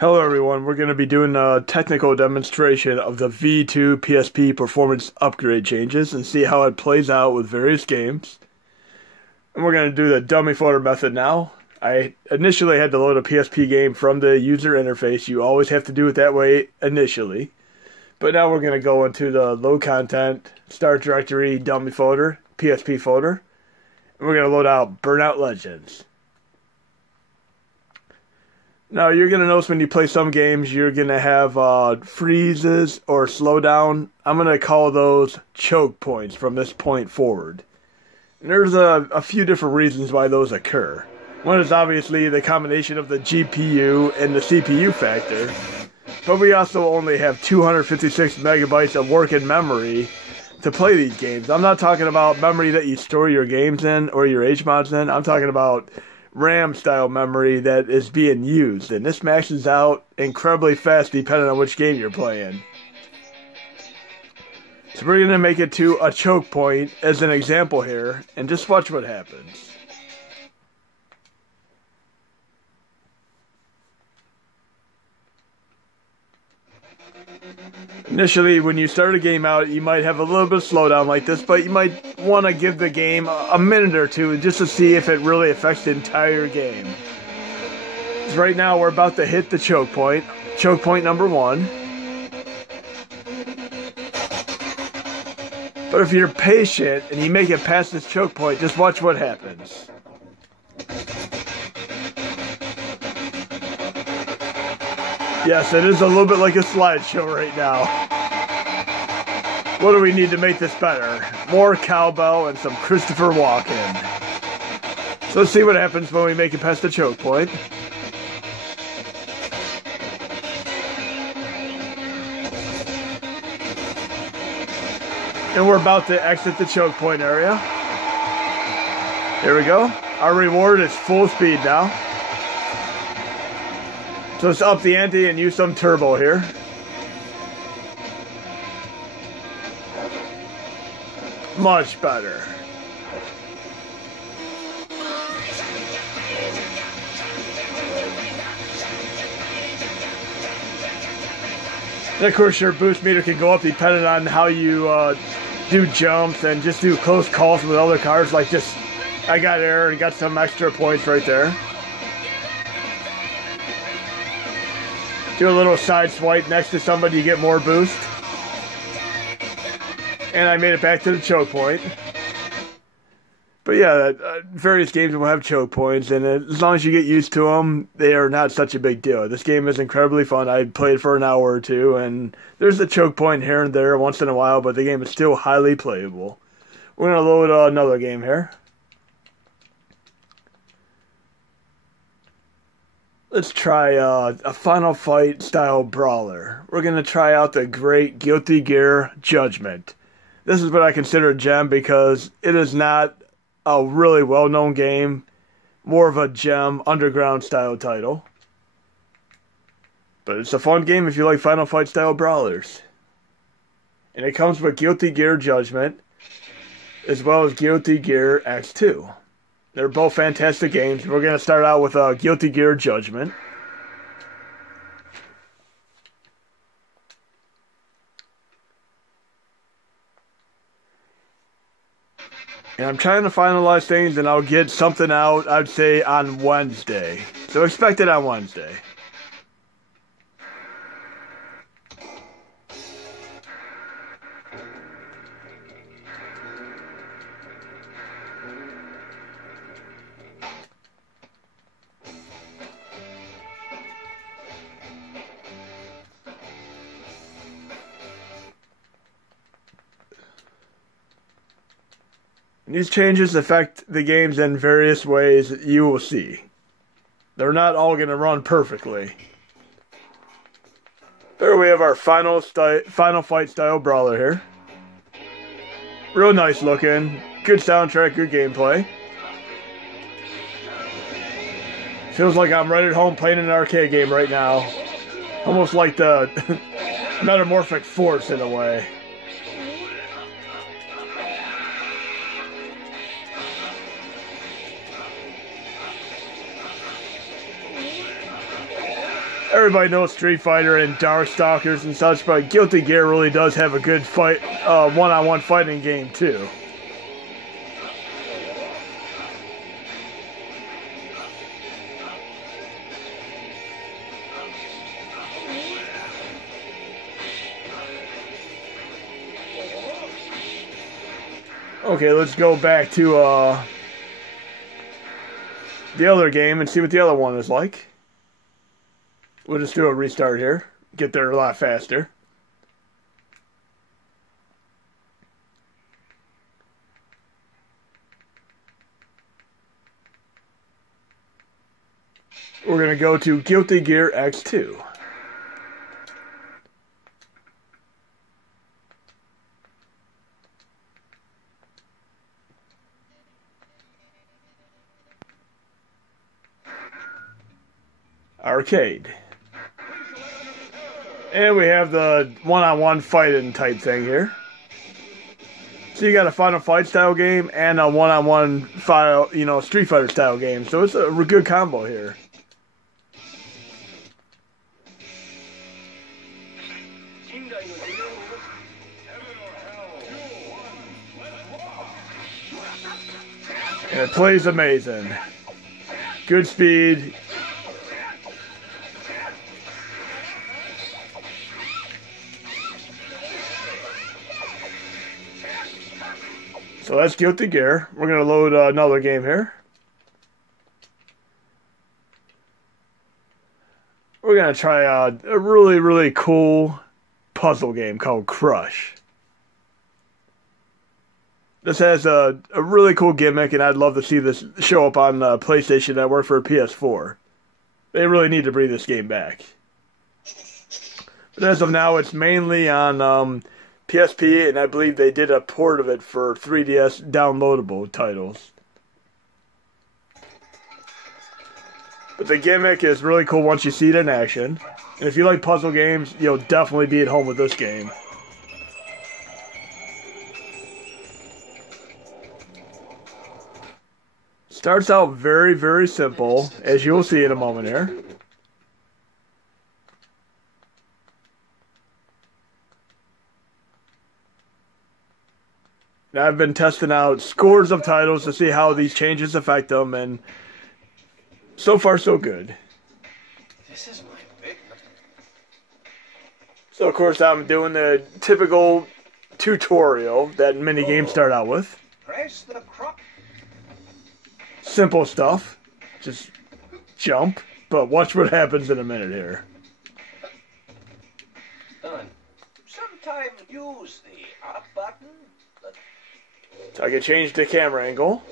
Hello everyone, we're going to be doing a technical demonstration of the V2 PSP performance upgrade changes and see how it plays out with various games. And we're going to do the dummy folder method now. I initially had to load a PSP game from the user interface. You always have to do it that way initially. But now we're going to go into the load content, start directory, dummy folder, PSP folder. And we're going to load out Burnout Legends. Now, you're going to notice when you play some games, you're going to have freezes or slowdown. I'm going to call those choke points from this point forward. And there's a few different reasons why those occur. One is obviously the combination of the GPU and the CPU factor. But we also only have 256 megabytes of working memory to play these games. I'm not talking about memory that you store your games in or your HMODs in. I'm talking about RAM style memory that is being used, and this maxes out incredibly fast depending on which game you're playing. So we're going to make it to a choke point as an example here, and just watch what happens. Initially, when you start a game out, you might have a little bit of slowdown like this, but you might want to give the game a minute or two just to see if it really affects the entire game. So right now, we're about to hit the choke point number 1. But if you're patient and you make it past this choke point, just watch what happens. Yes, it is a little bit like a slideshow right now. What do we need to make this better? More cowbell and some Christopher Walken. So let's see what happens when we make it past the choke point. And we're about to exit the choke point area. Here we go. Our reward is full speed now. So let's up the ante and use some turbo here. Much better. And of course your boost meter can go up depending on how you do jumps and just do close calls with other cars, like just I got air and got some extra points right there. Do a little side swipe next to somebody, you get more boost. And I made it back to the choke point. But yeah, various games will have choke points, and as long as you get used to them, they are not such a big deal. This game is incredibly fun. I played for an hour or two, and there's a choke point here and there once in a while, but the game is still highly playable. We're going to load another game here. Let's try a Final Fight style brawler. We're going to try out the great Guilty Gear Judgment. This is what I consider a gem because it is not a really well-known game. More of a gem, underground style title. But it's a fun game if you like Final Fight style brawlers. And it comes with Guilty Gear Judgment as well as Guilty Gear X2. They're both fantastic games. We're going to start out with Guilty Gear Judgment. And I'm trying to finalize things, and I'll get something out, I'd say, on Wednesday. So expect it on Wednesday. These changes affect the games in various ways you will see. They're not all going to run perfectly. There we have our Final Fight style brawler here. Real nice looking, good soundtrack, good gameplay. Feels like I'm right at home playing an arcade game right now. Almost like the Metamorphic Force in a way. Everybody knows Street Fighter and Darkstalkers and such, but Guilty Gear really does have a good fight, one-on-one fighting game too. Okay, let's go back to the other game and see what the other one is like. We'll just do a restart here. Get there a lot faster. We're going to go to Guilty Gear X2. Arcade. And we have the one-on-one fighting type thing here. So you got a Final Fight style game and a one-on-one Street Fighter style game. So it's a good combo here. And it plays amazing. Good speed. So that's Guilty Gear. We're going to load another game here. We're going to try a really, really cool puzzle game called Crush. This has a really cool gimmick, and I'd love to see this show up on PlayStation Network for PS4. They really need to bring this game back. But as of now, it's mainly on PSP, and I believe they did a port of it for 3DS downloadable titles. But the gimmick is really cool once you see it in action. And if you like puzzle games, you'll definitely be at home with this game. Starts out very, very simple, as you'll see in a moment here. Now, I've been testing out scores of titles to see how these changes affect them, and so far, so good. This is my big... So, of course, I'm doing the typical tutorial that many games start out with. Press the crop. Simple stuff. Just jump, but watch what happens in a minute here. Done. Sometimes use the up button. So I can change the camera angle.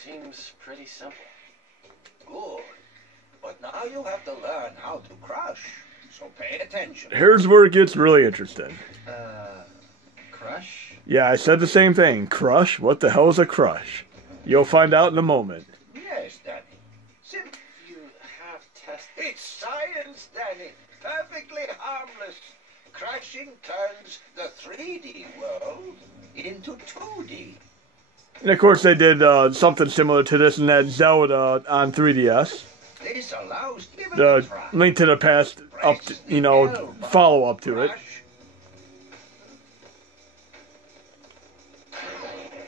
Seems pretty simple. Good. But now you have to learn how to crush. So pay attention. Here's where it gets really interesting. Crush? Yeah, I said the same thing. Crush? What the hell is a crush? You'll find out in a moment. Yes, Danny. You have tested... It's science, Danny. Perfectly harmless. Crushing turns the 3D world into 2D. And of course they did something similar to this in that Zelda on 3DS. This allows the Link to the Past up to, follow up to it.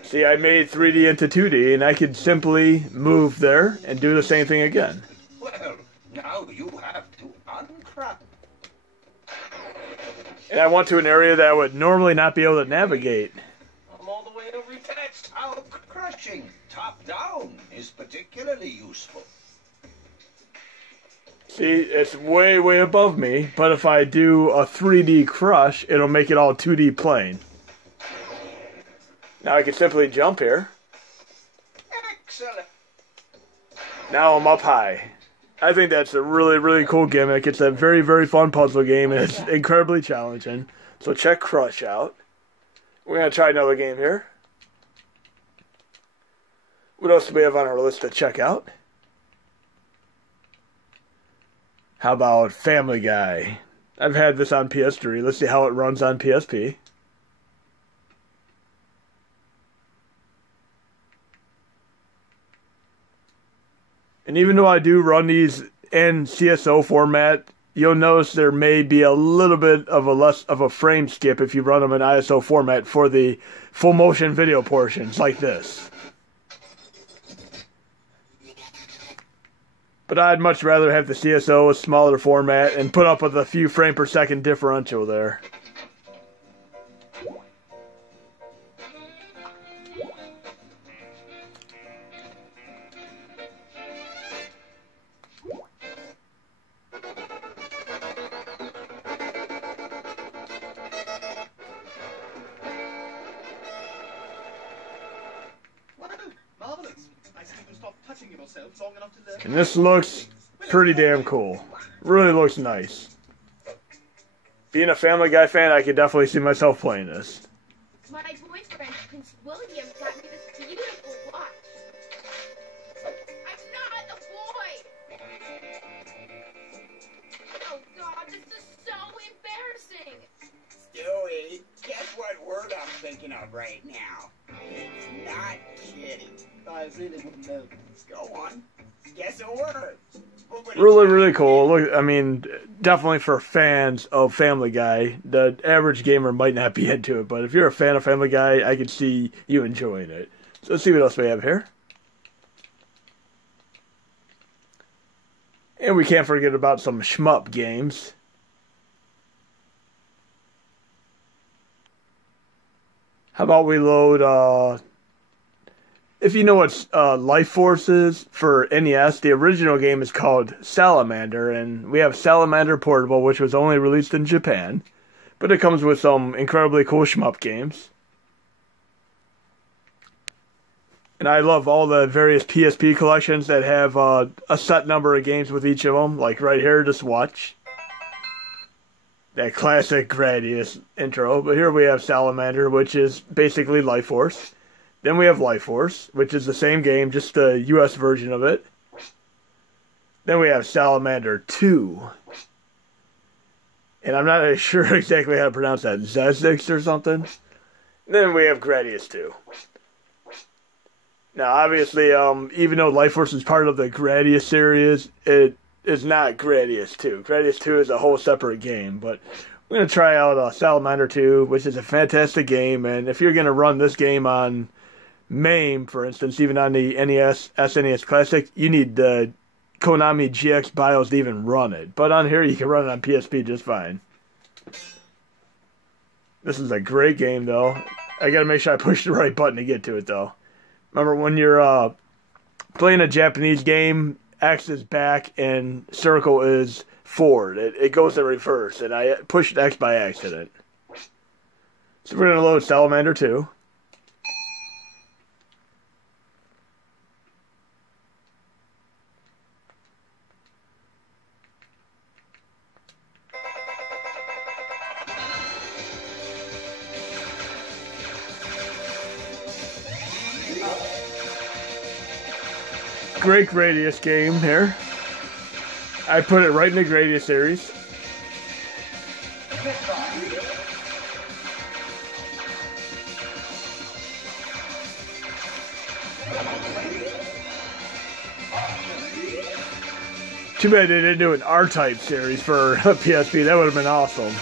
See, I made 3D into 2D, and I could simply move there and do the same thing again. Well, now you have to uncrush. And I went to an area that I would normally not be able to navigate. I'm all the way over. That's how crushing top-down is particularly useful. See, it's way, way above me, but if I do a 3D crush, it'll make it all 2D plane. Now I can simply jump here. Excellent. Now I'm up high. I think that's a really, really cool gimmick. It's a very, very fun puzzle game, and it's incredibly challenging. So check Crush out. We're going to try another game here. What else do we have on our list to check out? How about Family Guy? I've had this on PS3. Let's see how it runs on PSP. And even though I do run these in CSO format, you'll notice there may be a little bit of a less of a frame skip if you run them in ISO format for the full motion video portions like this. But I'd much rather have the CSO a smaller format and put up with a few frame per second differential there. And this looks pretty damn cool. Really looks nice. Being a Family Guy fan, I could definitely see myself playing this. My boyfriend, Prince William, got me this beautiful watch. I'm not a boy! Oh God, this is so embarrassing! Stewie, guess what word I'm thinking of right now? It's not kitty. I really wouldn't know. Go on. Guess a word. Really, really cool. Look, I mean, definitely for fans of Family Guy. The average gamer might not be into it, but if you're a fan of Family Guy, I can see you enjoying it. So let's see what else we have here. And we can't forget about some Shmup games. How about we load, if you know what Life Force is for NES, the original game is called Salamander, and we have Salamander Portable, which was only released in Japan, but it comes with some incredibly cool shmup games. And I love all the various PSP collections that have a set number of games with each of them, like right here, just watch. That classic Gradius intro, but here we have Salamander, which is basically Life Force. Then we have Life Force, which is the same game, just the US version of it. Then we have Salamander 2. And I'm not sure exactly how to pronounce that, Zezix or something. Then we have Gradius 2. Now, obviously, even though Life Force is part of the Gradius series, it is not Gradius 2. Gradius 2 is a whole separate game, but we're going to try out Salamander 2, which is a fantastic game, and if you're going to run this game on MAME, for instance, even on the NES, SNES Classic, you need the Konami GX BIOS to even run it. But on here, you can run it on PSP just fine. This is a great game, though. I gotta make sure I push the right button to get to it, though. Remember, when you're playing a Japanese game, X is back and circle is forward. It goes in reverse, and I pushed X by accident. So we're gonna load Salamander 2. Great Gradius game here. I put it right in the Gradius series. Too bad they didn't do an R-Type series for PSP. That would have been awesome.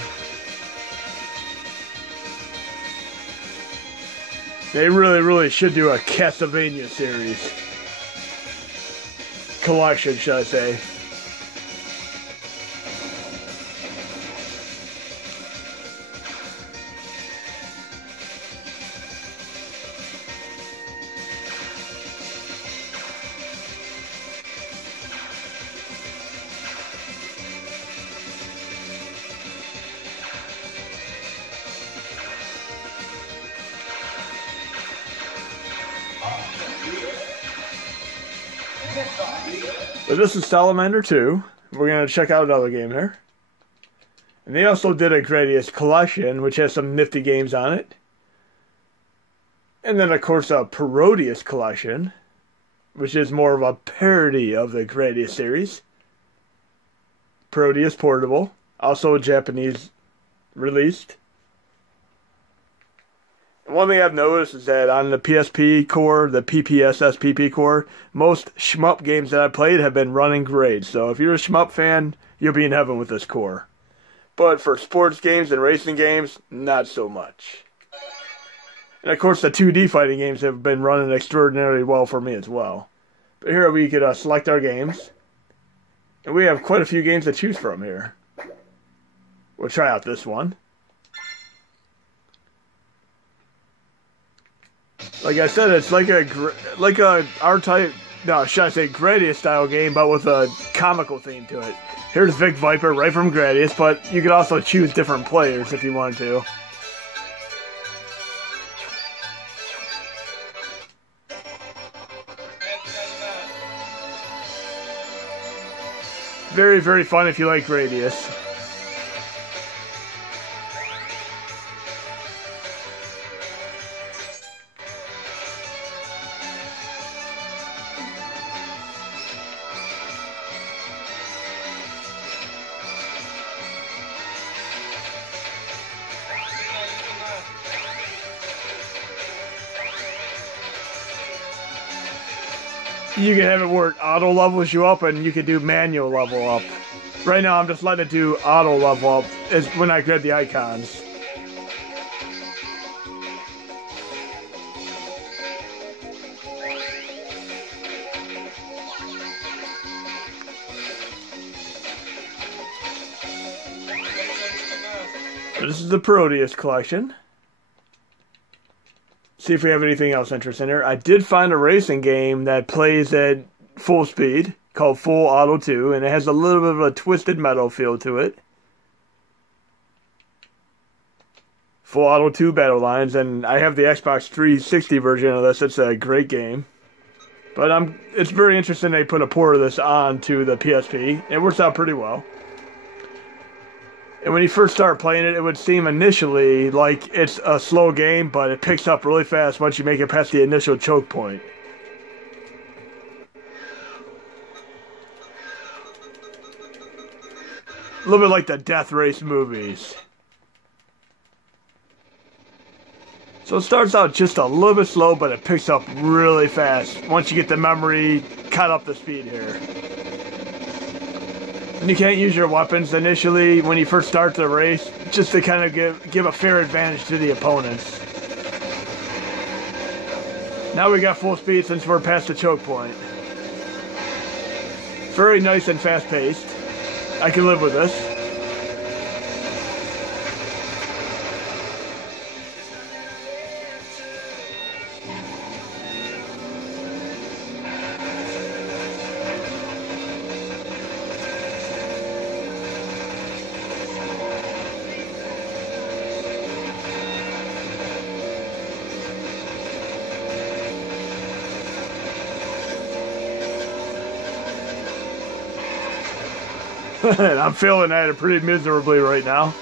They really should do a Castlevania series. Collection, should I say. But this is Salamander 2. We're going to check out another game here. And they also did a Gradius collection, which has some nifty games on it. And then, of course, a Parodius collection, which is more of a parody of the Gradius series. Parodius Portable, also a Japanese released. One thing I've noticed is that on the PSP core, the PPSSPP core, most Shmup games that I've played have been running great. So if you're a Shmup fan, you'll be in heaven with this core. But for sports games and racing games, not so much. And of course, the 2D fighting games have been running extraordinarily well for me as well. But here we could select our games. And we have quite a few games to choose from here. We'll try out this one. Like I said, it's like a R-type, no, should I say Gradius style game, but with a comical theme to it. Here's Vic Viper right from Gradius, but you could also choose different players if you wanted to. Very, very fun if you like Gradius. You can have it where it auto levels you up, and you can do manual level up. Right now, I'm just letting it do auto level up is when I grab the icons. This is the Proteus collection. See if we have anything else interesting here. I did find a racing game that plays at full speed called Full Auto 2, and it has a little bit of a Twisted Metal feel to it. Full Auto 2 Battle Lines, and I have the Xbox 360 version of this. It's a great game. But it's very interesting they put a port of this onto the PSP. It works out pretty well. And when you first start playing it, it would seem initially like it's a slow game, but it picks up really fast once you make it past the initial choke point. A little bit like the Death Race movies. So it starts out just a little bit slow, but it picks up really fast once you get the memory cut up the speed here. And you can't use your weapons initially when you first start the race, just to kind of give a fair advantage to the opponents. Now we got full speed since we're past the choke point. Very nice and fast paced. I can live with this. And I'm feeling at it pretty miserably right now.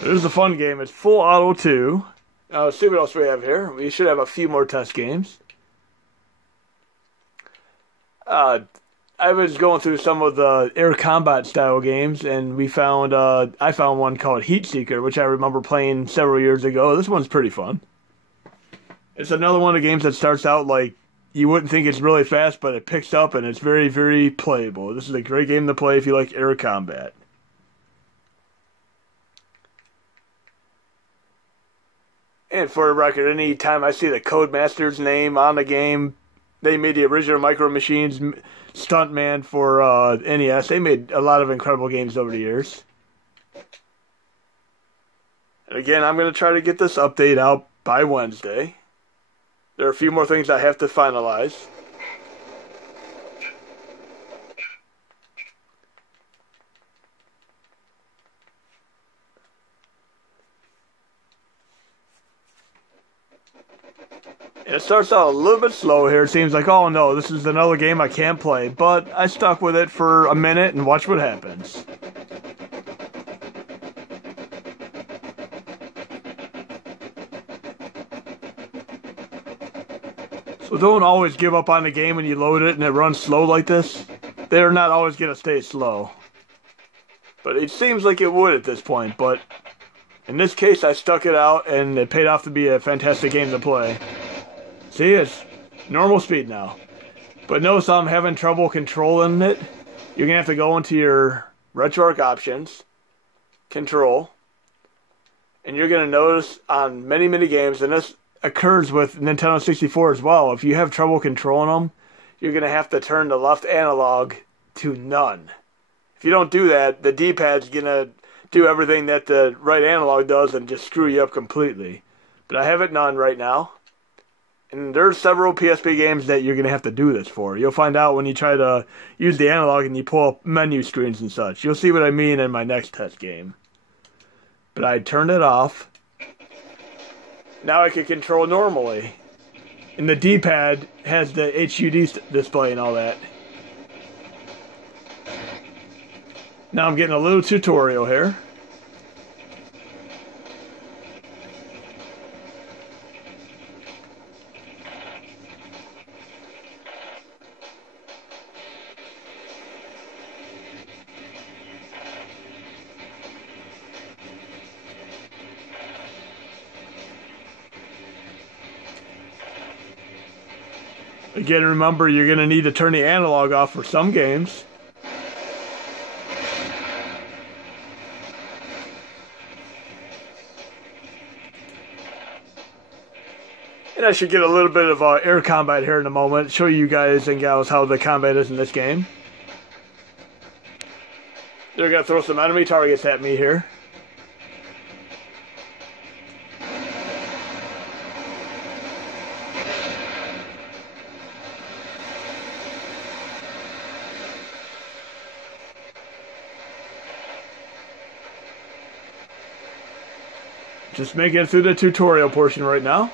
This is a fun game. It's Full Auto 2. Let's see what else we have here. We should have a few more test games. I was going through some of the air combat style games, and we found I found one called Heatseeker, which I remember playing several years ago. This one's pretty fun. It's another one of the games that starts out like you wouldn't think it's really fast, but it picks up and it's very, very playable. This is a great game to play if you like air combat. And for the record, any time I see the Codemaster's name on the game, they made the original Micro Machines Stuntman for NES. They made a lot of incredible games over the years. And again, I'm going to try to get this update out by Wednesday. There are a few more things I have to finalize. It starts out a little bit slow here. It seems like, oh no, this is another game I can't play. But I stuck with it for a minute and watch what happens. So don't always give up on the game when you load it and it runs slow like this. They're not always going to stay slow. But it seems like it would at this point, but in this case I stuck it out and it paid off to be a fantastic game to play. See, it's normal speed now. But notice I'm having trouble controlling it. You're going to have to go into your RetroArch options, control, and you're going to notice on many games, and this occurs with Nintendo 64 as well, if you have trouble controlling them, you're going to have to turn the left analog to none. If you don't do that, the D-pad's going to do everything that the right analog does and just screw you up completely. But I have it none right now. And there's several PSP games that you're going to have to do this for. You'll find out when you try to use the analog and you pull up menu screens and such. You'll see what I mean in my next test game. But I turned it off. Now I can control normally. And the D-pad has the HUD display and all that. Now I'm getting a little tutorial here. Again, remember, you're going to need to turn the analog off for some games. And I should get a little bit of air combat here in a moment, show you guys and gals how the combat is in this game. They're going to throw some enemy targets at me here. Just making it through the tutorial portion right now.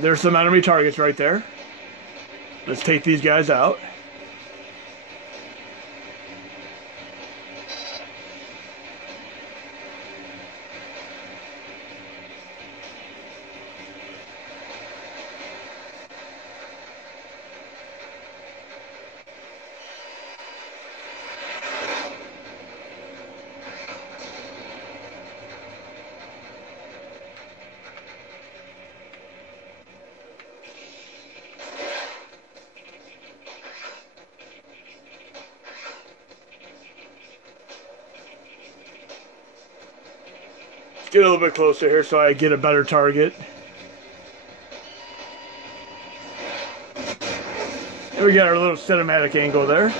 There's some enemy targets right there. Let's take these guys out. Get a little bit closer here so I get a better target. And we got our little cinematic angle there.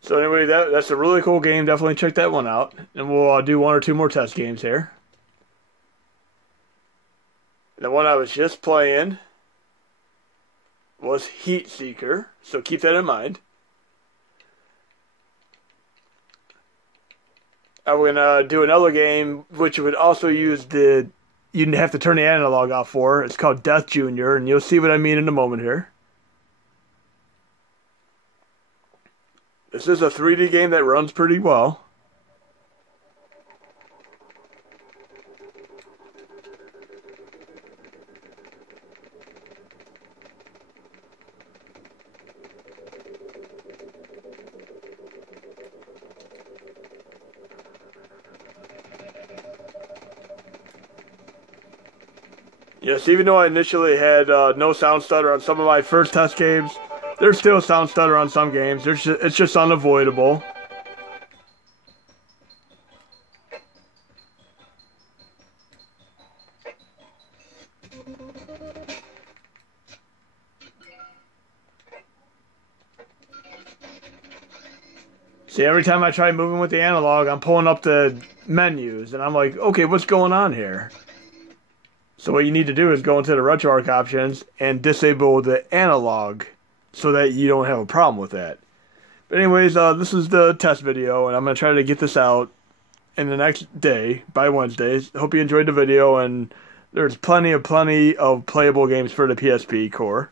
So anyway, that's a really cool game. Definitely check that one out. And we'll do one or two more test games here. And the one I was just playing was Heatseeker. So keep that in mind. I'm going to do another game, which would also use you'd have to turn the analog off for. It's called Death Junior, and you'll see what I mean in a moment here. This is a 3D game that runs pretty well. Yes, even though I initially had no sound stutter on some of my first test games, there's still sound stutter on some games. It's just unavoidable. See, every time I try moving with the analog, I'm pulling up the menus, and I'm like, okay, what's going on here? So what you need to do is go into the RetroArch options and disable the analog so that you don't have a problem with that. But anyways, this is the test video, and I'm going to try to get this out in the next day, by Wednesday. Hope you enjoyed the video, and there's plenty of playable games for the PSP core.